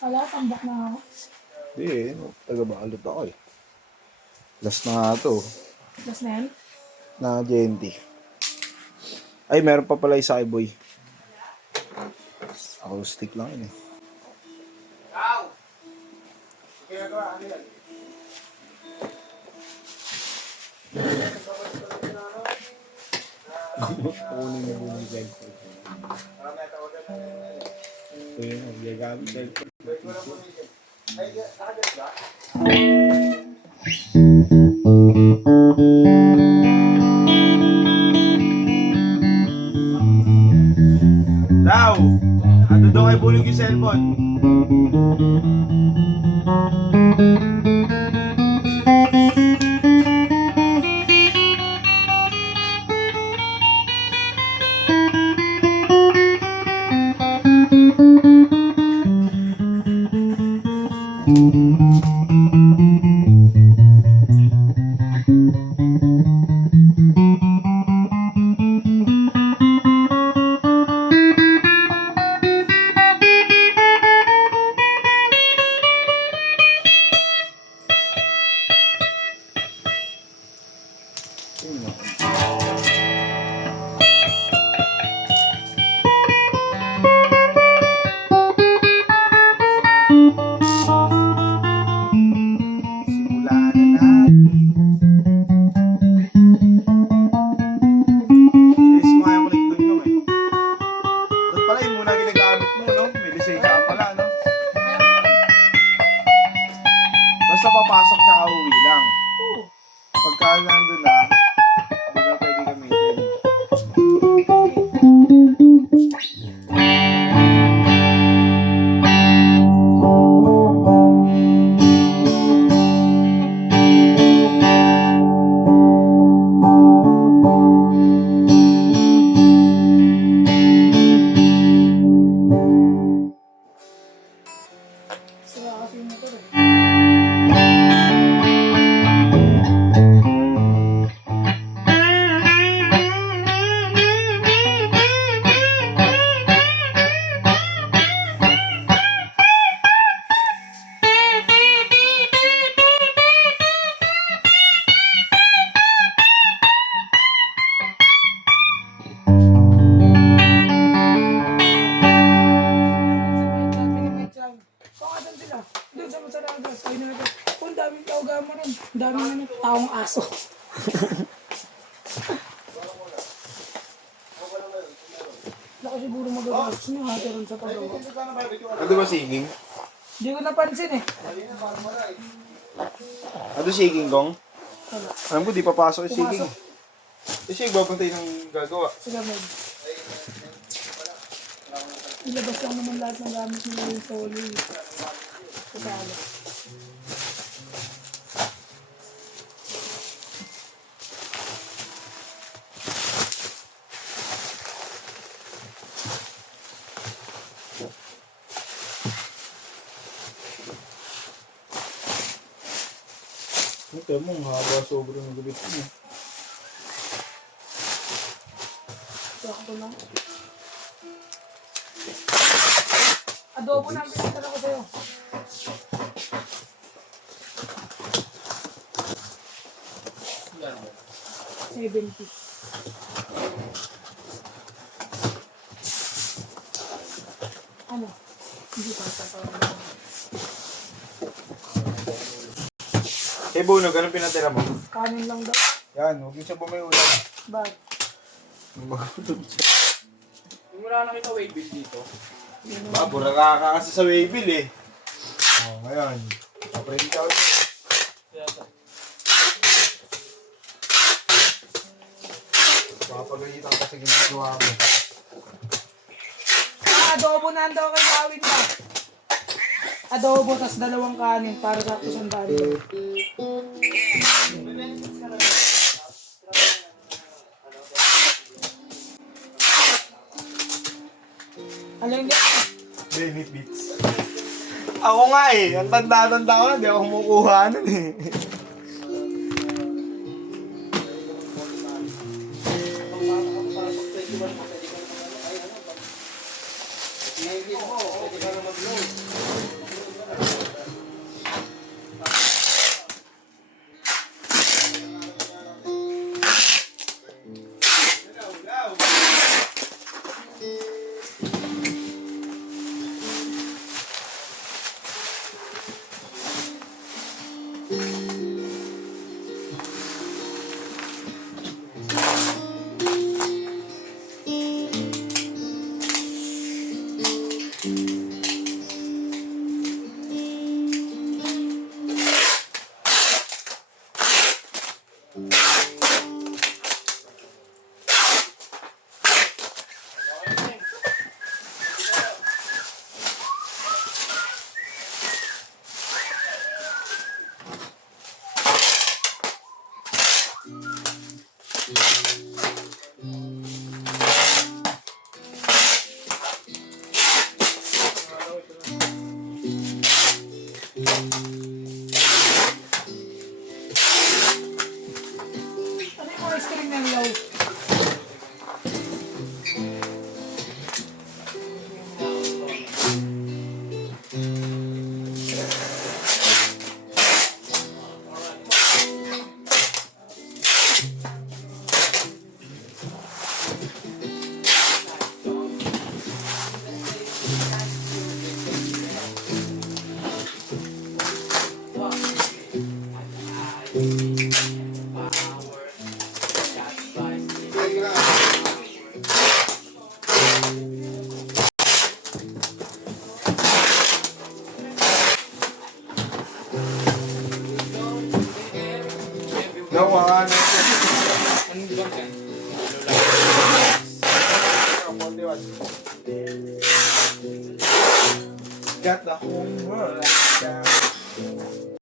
Wala, tambak na ako. Hindi, taga-balot ako eh. Last na nga to. Last na yan? Na JNT. Ay, meron pa pala isa kay Boy. Acoustic lang yun eh. Kunin mo yung cellphone. Ito yun, gagamit cellphone. Daw! Ano daw kay bulog yung cellphone? Simulaan na natin. Ilis mo kaya kulik doon yung eh. Doon pala yun muna ginagamit mo, no? May lisensya ka pala, no? Basta papasok tsaka uwi lang. Oo. Pagka nandun na, hindi na pwede gamitin. Sira kasi yung motor eh. Pangasan sila. Doon sa Masaradas. Ay na ito. Kung daming tao gama ron. Daming ano, taong aso. Laki siguro magagastos niyo ha. Ron sa pagawa. Ano ba siging? Hindi ko napansin eh. Ano siging, Gong? Wala. Alam ko, di papasok yung siging. Pumasok. Kasi babantay ng gagawa. Sila mag. Ilabas lang naman lahat ng gamit nila yung solo. Kasalo. Ito mo, haba sobrang gabit mo. Sakto lang. Adobo na ang pinagdala ko sa'yo. $70. Ano? Hindi pa sa parang. Hey, Bunog, anong pinatira mo? Kanin lang daw. Yan, huwag yung siya bumayulan. Bag. Magkutod siya. Yung wala nakita waybill dito. Babura ka kasi sa waybill eh. Ngayon. Paprint out. Papagalitan ka sa ginagawa mo. Adobo na daw kay Gawin ba? Adobo, tas dalawang kanin para sa kusandaan. Alam niya? Benit Beats. Ako nga eh. Ang tanda-tanda ko na. Di ako kumukuha nun eh. Ngayon mo, pwede ka na mag-load. Ano yung mga string ng low? Ay, na. Gawa na ito. Anong bang yan? Got the whole world down.